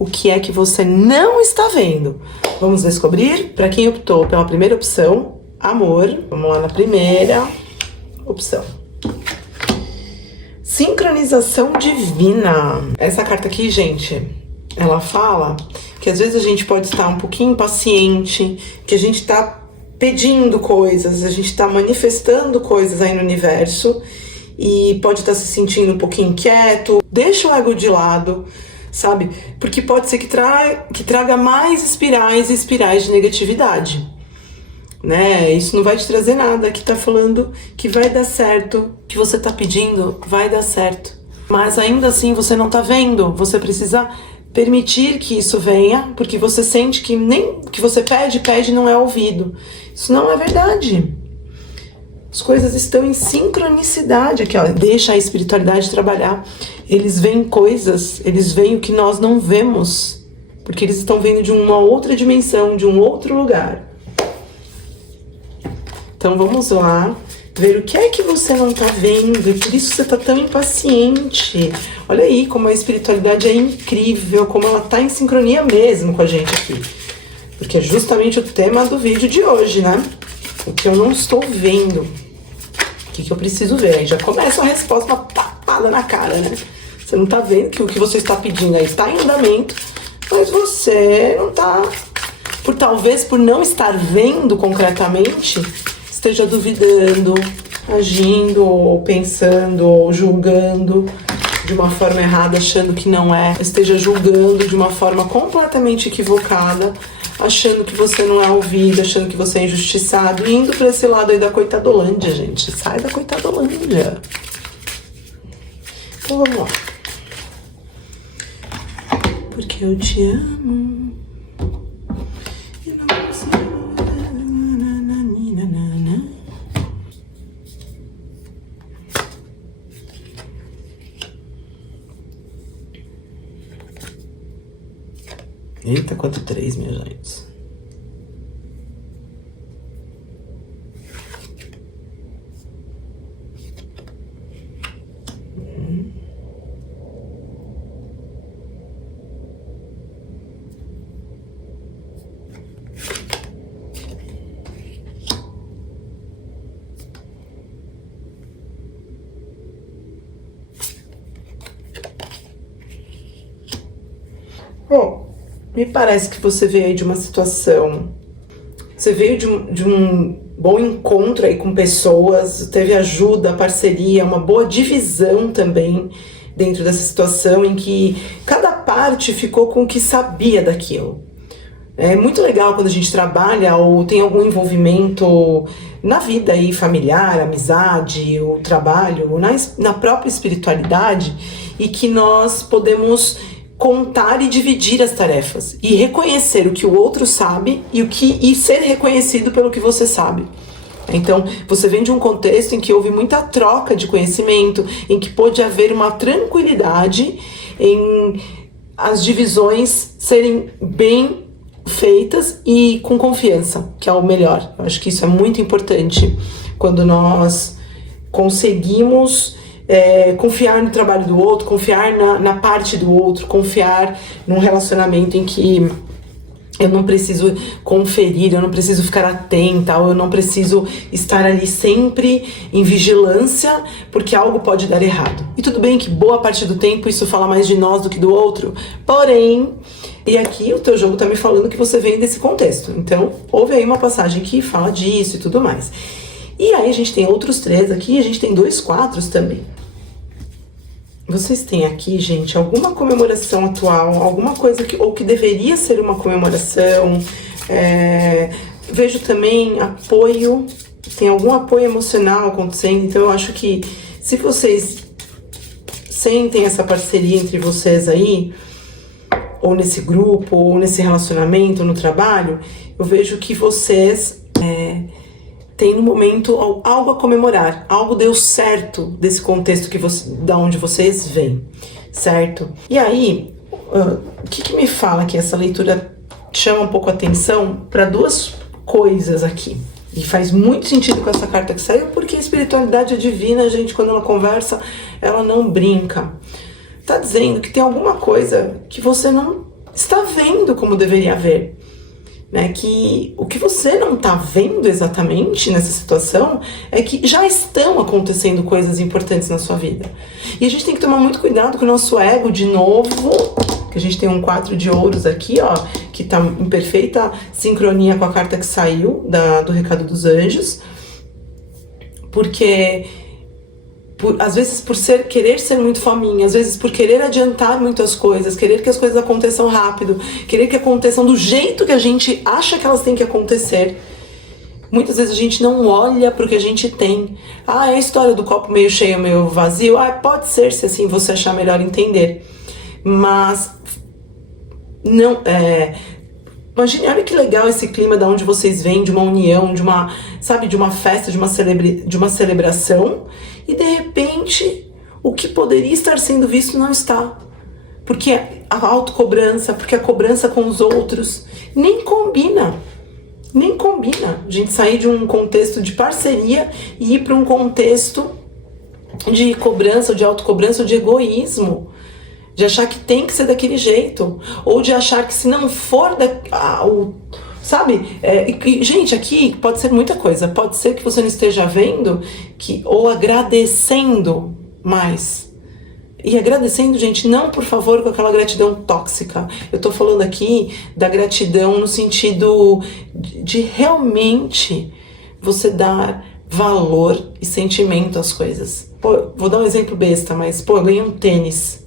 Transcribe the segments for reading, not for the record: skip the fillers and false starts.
o que é que você não está vendo. Vamos descobrir? Para quem optou pela primeira opção, amor, vamos lá na primeira opção. Sincronização divina. Essa carta aqui, gente, ela fala que às vezes a gente pode estar um pouquinho impaciente, que a gente está pedindo coisas, a gente está manifestando coisas aí no universo e pode estar se sentindo um pouquinho inquieto. Deixa o ego de lado, sabe? Porque pode ser que traga mais espirais e espirais de negatividade, né? Isso não vai te trazer nada. Aqui tá falando que vai dar certo, que você tá pedindo vai dar certo. Mas ainda assim você não tá vendo, você precisa permitir que isso venha, porque você sente que nem que você pede não é ouvido. Isso não é verdade. As coisas estão em sincronicidade aqui, ó. Deixa a espiritualidade trabalhar. Eles veem coisas, eles veem o que nós não vemos, porque eles estão vendo de uma outra dimensão, de um outro lugar. Então vamos lá, ver o que é que você não tá vendo, e por isso você tá tão impaciente. Olha aí como a espiritualidade é incrível, como ela tá em sincronia mesmo com a gente aqui. Porque é justamente o tema do vídeo de hoje, né? O que eu não estou vendo. O que eu preciso ver? Aí já começa a resposta, uma tapada na cara, né? Você não tá vendo que o que você está pedindo aí está em andamento, mas você não tá... Talvez por não estar vendo concretamente, esteja duvidando, agindo, ou pensando, ou julgando de uma forma errada, achando que não é. Esteja julgando de uma forma completamente equivocada, achando que você não é ouvido, achando que você é injustiçado, e indo pra esse lado aí da coitadolândia, gente. Sai da coitadolândia. Então vamos lá. Porque eu te amo. E não consigo. Eita, quanto 3, minha gente. Bom, me parece que você veio aí de uma situação, você veio de um bom encontro aí com pessoas, teve ajuda, parceria, uma boa divisão também dentro dessa situação em que cada parte ficou com o que sabia daquilo. É muito legal quando a gente trabalha ou tem algum envolvimento na vida aí familiar, amizade, o trabalho, na própria espiritualidade, e que nós podemos contar e dividir as tarefas e reconhecer o que o outro sabe e ser reconhecido pelo que você sabe. Então, você vem de um contexto em que houve muita troca de conhecimento, em que pôde haver uma tranquilidade em as divisões serem bem feitas e com confiança, que é o melhor. Eu acho que isso é muito importante quando nós conseguimos confiar no trabalho do outro, confiar na parte do outro, confiar num relacionamento em que eu não preciso conferir, eu não preciso ficar atenta, ou eu não preciso estar ali sempre em vigilância, porque algo pode dar errado. E tudo bem que boa parte do tempo isso fala mais de nós do que do outro, porém, e aqui o teu jogo tá me falando que você vem desse contexto. Então, houve aí uma passagem que fala disso e tudo mais. E aí a gente tem outros 3 aqui, a gente tem 2 4 também. Vocês têm aqui, gente, alguma comemoração atual, alguma coisa que deveria ser uma comemoração. Vejo também apoio, tem algum apoio emocional acontecendo. Então eu acho que se vocês sentem essa parceria entre vocês aí, ou nesse grupo, ou nesse relacionamento, no trabalho, eu vejo que vocês tem no momento algo a comemorar, algo deu certo desse contexto da onde vocês vêm, certo? E aí, o que me fala que essa leitura chama um pouco a atenção para 2 coisas aqui. E faz muito sentido com essa carta que saiu, porque a espiritualidade é divina, gente, quando ela conversa, ela não brinca. Tá dizendo que tem alguma coisa que você não está vendo como deveria ver. Né, que o que você não está vendo exatamente nessa situação é que já estão acontecendo coisas importantes na sua vida. E a gente tem que tomar muito cuidado com o nosso ego, de novo, que a gente tem um 4 de ouros aqui, ó, que está em perfeita sincronia com a carta que saiu do Recado dos Anjos, porque às vezes por querer ser muito fominha, às vezes por querer adiantar muitas coisas, querer que as coisas aconteçam rápido, querer que aconteçam do jeito que a gente acha que elas têm que acontecer. Muitas vezes a gente não olha para o que a gente tem. É a história do copo meio cheio, meio vazio. Pode ser, se assim você achar melhor entender. Mas não imagine, olha que legal esse clima de onde vocês vêm, de uma união, de uma festa, de uma celebração, e de repente o que poderia estar sendo visto não está. Porque a autocobrança, porque a cobrança com os outros nem combina. Nem combina a gente sair de um contexto de parceria e ir para um contexto de cobrança, ou de autocobrança, ou de egoísmo. De achar que tem que ser daquele jeito, ou de achar que se não for gente, aqui pode ser muita coisa. Pode ser que você não esteja vendo ou agradecendo mais. E agradecendo, gente, não, por favor, com aquela gratidão tóxica. Eu tô falando aqui da gratidão no sentido de realmente você dar valor e sentimento às coisas. Vou dar um exemplo besta, mas, eu ganhei um tênis.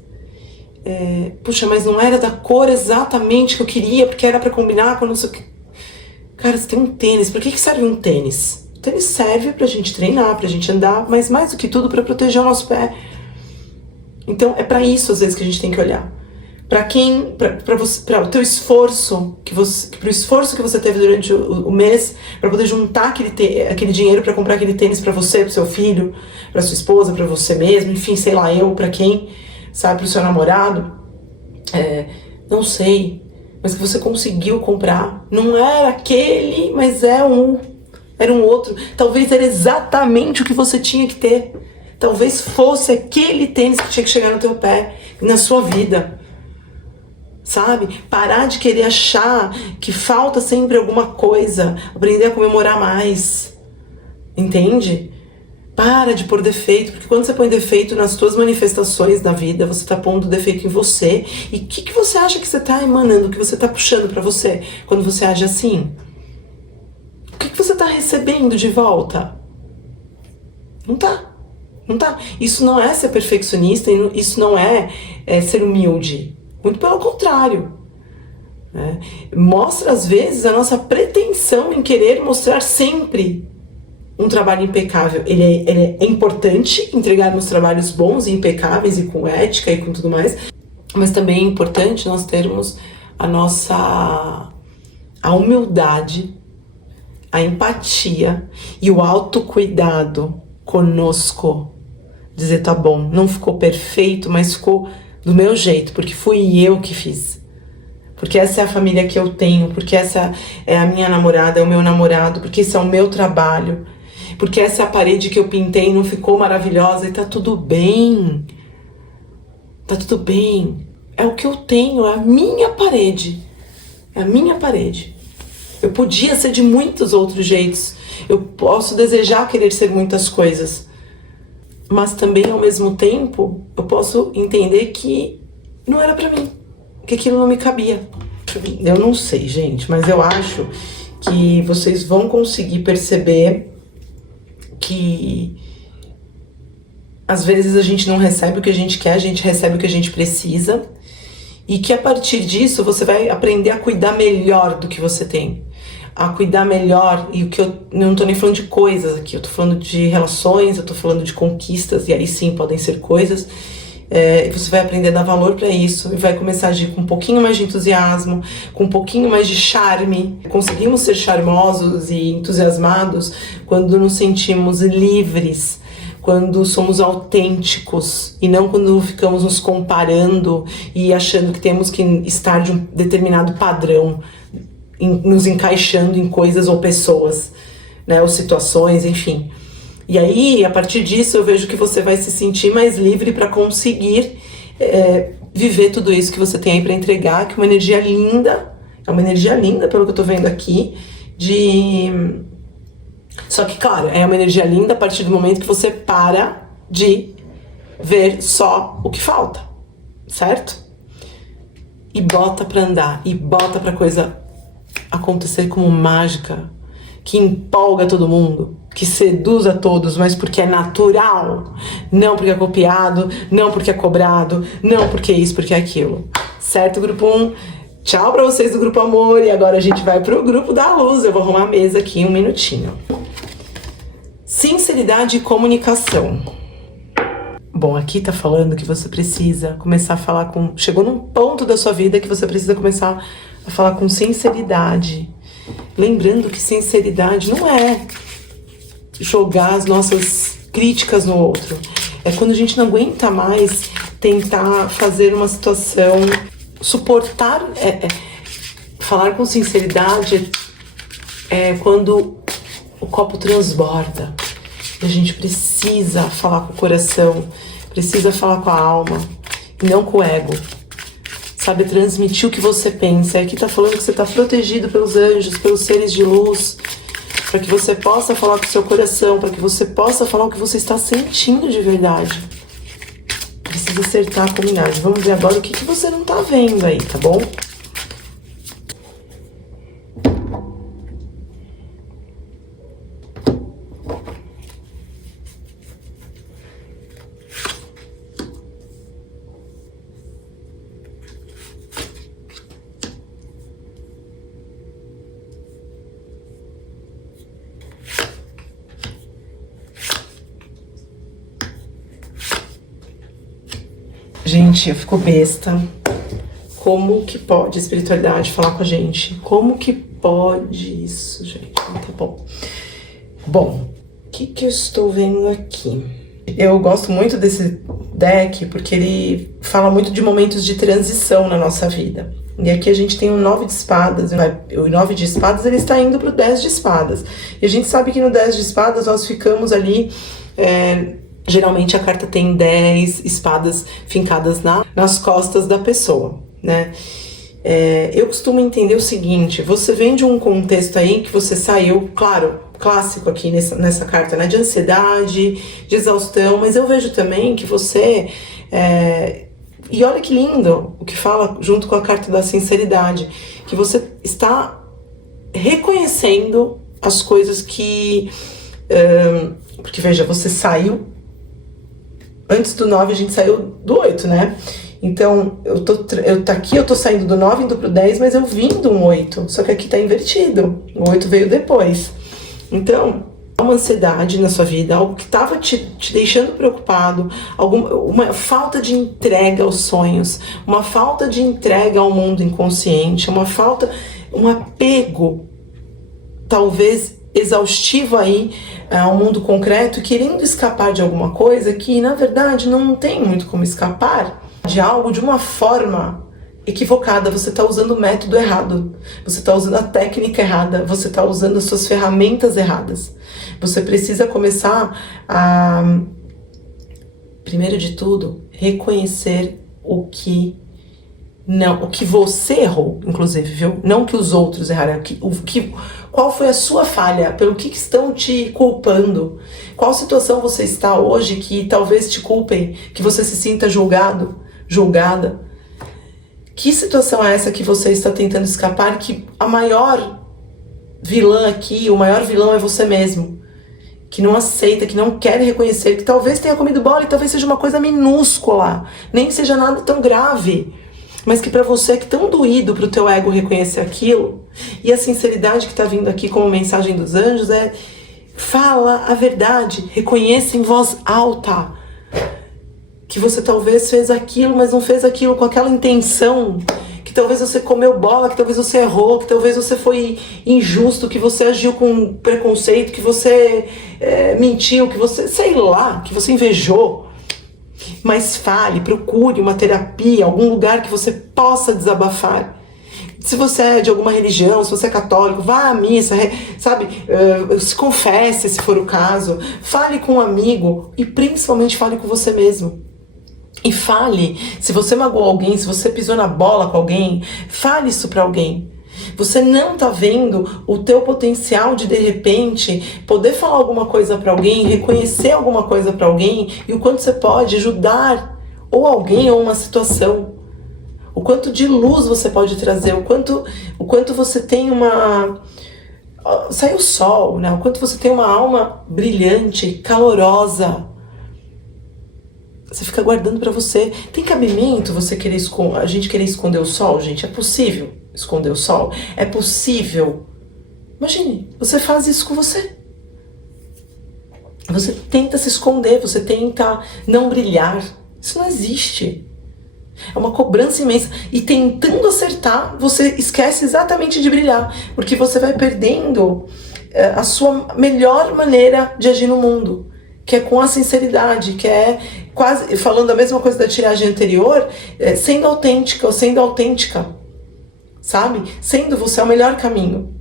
Puxa, mas não era da cor exatamente que eu queria, porque era pra combinar com não sei o que. Cara, você tem um tênis, pra que serve um tênis? O tênis serve pra gente treinar, pra gente andar, mas mais do que tudo pra proteger o nosso pé. Então é pra isso às vezes que a gente tem que olhar. Para o teu esforço, pro esforço que você teve durante o mês, para poder juntar aquele dinheiro para comprar aquele tênis para você, pro seu filho, pra sua esposa, pra você mesmo, enfim, sei lá, pra quem, sabe, pro seu namorado, não sei, mas que você conseguiu comprar. Não era aquele, mas era um outro. Talvez era exatamente o que você tinha que ter. Talvez fosse aquele tênis que tinha que chegar no teu pé, na sua vida. Sabe? Parar de querer achar que falta sempre alguma coisa. Aprender a comemorar mais. Entende? Para de pôr defeito, porque quando você põe defeito nas tuas manifestações da vida, você tá pondo defeito em você. E o que você acha que você tá emanando, que você tá puxando pra você quando você age assim? O que você tá recebendo de volta? Não tá. Não tá. Isso não é ser perfeccionista, isso não é ser humilde. Muito pelo contrário. Né? Mostra, às vezes, a nossa pretensão em querer mostrar sempre um trabalho impecável. Ele é importante entregarmos trabalhos bons e impecáveis e com ética e com tudo mais, mas também é importante nós termos a humildade, a empatia e o autocuidado conosco. Dizer, tá bom, não ficou perfeito, mas ficou do meu jeito, porque fui eu que fiz. Porque essa é a família que eu tenho, porque essa é a minha namorada, é o meu namorado, porque esse é o meu trabalho, porque essa é a parede que eu pintei e não ficou maravilhosa, e tá tudo bem. Tá tudo bem. É o que eu tenho, é a minha parede. É a minha parede. Eu podia ser de muitos outros jeitos. Eu posso desejar querer ser muitas coisas. Mas também, ao mesmo tempo, eu posso entender que não era pra mim, que aquilo não me cabia. Eu não sei, gente, mas eu acho que vocês vão conseguir perceber que às vezes a gente não recebe o que a gente quer, a gente recebe o que a gente precisa, e que a partir disso você vai aprender a cuidar melhor do que você tem. A cuidar melhor, e o que eu não tô nem falando de coisas aqui, eu tô falando de relações, eu tô falando de conquistas, e aí sim podem ser coisas, você vai aprender a dar valor para isso, e vai começar a agir com um pouquinho mais de entusiasmo, com um pouquinho mais de charme. Conseguimos ser charmosos e entusiasmados quando nos sentimos livres, quando somos autênticos, e não quando ficamos nos comparando e achando que temos que estar de um determinado padrão, nos encaixando em coisas ou pessoas, né, ou situações, enfim. E aí, a partir disso, eu vejo que você vai se sentir mais livre para conseguir viver tudo isso que você tem aí pra entregar, que é uma energia linda, pelo que eu tô vendo aqui, Só que, claro, é uma energia linda a partir do momento que você para de ver só o que falta, certo? E bota pra andar, e bota pra coisa acontecer como mágica, que empolga todo mundo, que seduz a todos, mas porque é natural, não porque é copiado, não porque é cobrado, não porque é isso, porque é aquilo. Certo, grupo 1? Tchau pra vocês do Grupo Amor, e agora a gente vai pro Grupo da Luz. Eu vou arrumar a mesa aqui um minutinho. Sinceridade e comunicação. Bom, aqui tá falando que você precisa começar a falar com... Chegou num ponto da sua vida que você precisa começar a falar com sinceridade. Lembrando que sinceridade não é jogar as nossas críticas no outro. É quando a gente não aguenta mais tentar fazer uma situação, suportar. Falar com sinceridade é quando o copo transborda. A gente precisa falar com o coração, precisa falar com a alma, e não com o ego. Sabe, transmitir o que você pensa. Aqui tá falando que você tá protegido pelos anjos, pelos seres de luz, para que você possa falar com o seu coração, para que você possa falar o que você está sentindo de verdade. Precisa acertar a comunidade. Vamos ver agora o que você não tá vendo aí, tá bom? Gente, eu fico besta. Como que pode a espiritualidade falar com a gente? Como que pode isso, gente? Não tá bom. Bom, o que eu estou vendo aqui? Eu gosto muito desse deck porque ele fala muito de momentos de transição na nossa vida. E aqui a gente tem o 9 de espadas. O 9 de espadas ele está indo para o 10 de espadas. E a gente sabe que no 10 de espadas nós ficamos ali... Geralmente a carta tem 10 espadas fincadas nas costas da pessoa, né? Eu costumo entender o seguinte: você vem de um contexto aí que você saiu, claro, clássico aqui nessa carta, né? De ansiedade, de exaustão, mas eu vejo também que você... E olha que lindo o que fala junto com a carta da sinceridade, que você está reconhecendo as coisas que... porque veja, você saiu... Antes do 9 a gente saiu do 8, né? Então, eu tô saindo do 9 indo pro 10, mas eu vim do 8. Só que aqui tá invertido. O 8 veio depois. Então, uma ansiedade na sua vida, algo que tava te deixando preocupado, uma falta de entrega aos sonhos, uma falta de entrega ao mundo inconsciente, um apego, talvez exaustivo aí ao mundo concreto, querendo escapar de alguma coisa que, na verdade, não tem muito como escapar de algo de uma forma equivocada. Você está usando o método errado, você está usando a técnica errada, você está usando as suas ferramentas erradas. Você precisa começar a, primeiro de tudo, reconhecer o que você errou, inclusive, viu? Não que os outros erraram, qual foi a sua falha, pelo que estão te culpando, qual situação você está hoje que talvez te culpem, que você se sinta julgado, julgada. Que situação é essa que você está tentando escapar, que a maior vilã aqui, o maior vilão é você mesmo, que não aceita, que não quer reconhecer, que talvez tenha comido bola e talvez seja uma coisa minúscula, nem seja nada tão grave, mas que pra você é tão doído pro teu ego reconhecer aquilo. E a sinceridade que tá vindo aqui como mensagem dos anjos é: fala a verdade, reconheça em voz alta que você talvez fez aquilo, mas não fez aquilo com aquela intenção, que talvez você comeu bola, que talvez você errou, que talvez você foi injusto, que você agiu com preconceito, que você mentiu, que você, sei lá, que você invejou. Mas fale, procure uma terapia, algum lugar que você possa desabafar. Se você é de alguma religião, se você é católico, vá à missa, sabe? Se confesse, se for o caso. Fale com um amigo e principalmente fale com você mesmo. E fale, se você magoou alguém, se você pisou na bola com alguém, fale isso pra alguém. Você não tá vendo o teu potencial de repente, poder falar alguma coisa pra alguém, reconhecer alguma coisa pra alguém e o quanto você pode ajudar ou alguém ou uma situação. O quanto de luz você pode trazer, o quanto você tem uma... Sai o sol, né? O quanto você tem uma alma brilhante, calorosa. Você fica guardando pra você. Tem cabimento você querer a gente querer esconder o sol, gente? É possível esconder o sol? É possível? Imagine, você faz isso com você. Você tenta se esconder, você tenta não brilhar. Isso não existe. É uma cobrança imensa. E tentando acertar, você esquece exatamente de brilhar. Porque você vai perdendo a sua melhor maneira de agir no mundo. Que é com a sinceridade, que é quase, falando a mesma coisa da tiragem anterior, sendo autêntica ou sendo autêntica, sabe? Sendo você é o melhor caminho.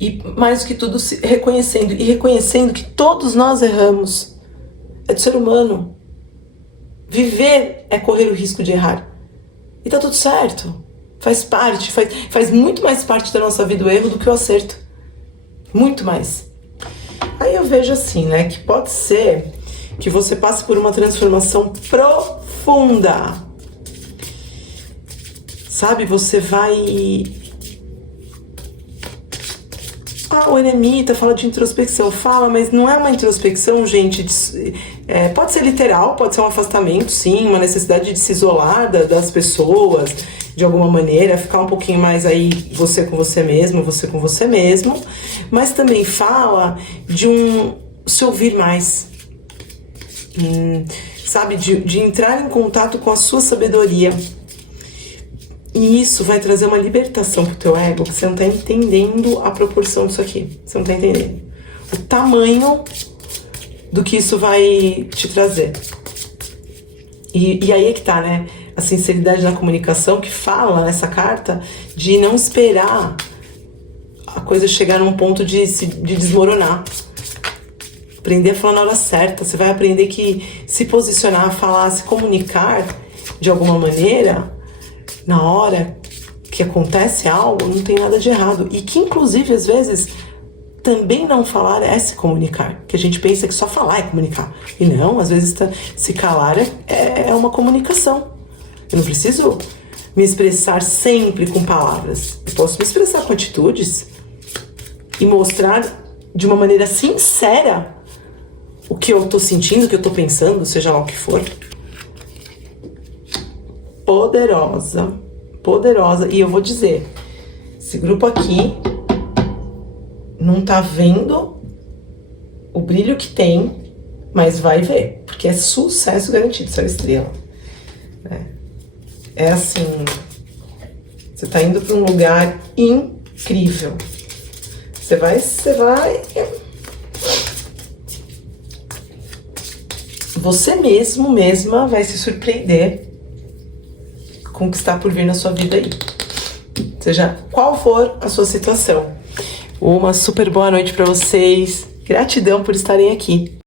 E mais do que tudo, reconhecendo, e reconhecendo que todos nós erramos. É do ser humano. Viver é correr o risco de errar. E tá tudo certo. Faz parte, faz muito mais parte da nossa vida o erro do que o acerto. Muito mais. Aí eu vejo assim, né, que pode ser que você passe por uma transformação profunda. Sabe, você vai... o eremita fala de introspecção. Fala, mas não é uma introspecção, gente. Pode ser literal, pode ser um afastamento, sim, uma necessidade de se isolar das pessoas, de alguma maneira, ficar um pouquinho mais aí, você com você mesmo, você com você mesmo. Mas também fala de se ouvir mais. Sabe, de entrar em contato com a sua sabedoria. E isso vai trazer uma libertação pro teu ego, que você não tá entendendo a proporção disso aqui. Você não tá entendendo o tamanho do que isso vai te trazer. E aí é que tá, né? A sinceridade na comunicação, que fala nessa carta de não esperar a coisa chegar num ponto de desmoronar. Aprender a falar na hora certa. Você vai aprender que se posicionar, falar, se comunicar de alguma maneira... Na hora que acontece algo, não tem nada de errado. E que, inclusive, às vezes, também não falar é se comunicar. Que a gente pensa que só falar é comunicar. E não, às vezes, se calar é uma comunicação. Eu não preciso me expressar sempre com palavras. Eu posso me expressar com atitudes e mostrar de uma maneira sincera o que eu tô sentindo, o que eu tô pensando, seja lá o que for. Poderosa, e eu vou dizer, esse grupo aqui não tá vendo o brilho que tem, mas vai ver, porque é sucesso garantido, essa estrela. É assim, você tá indo para um lugar incrível. Você vai, você mesma vai se surpreender com o que está por vir na sua vida aí. Seja qual for a sua situação. Uma super boa noite para vocês. Gratidão por estarem aqui.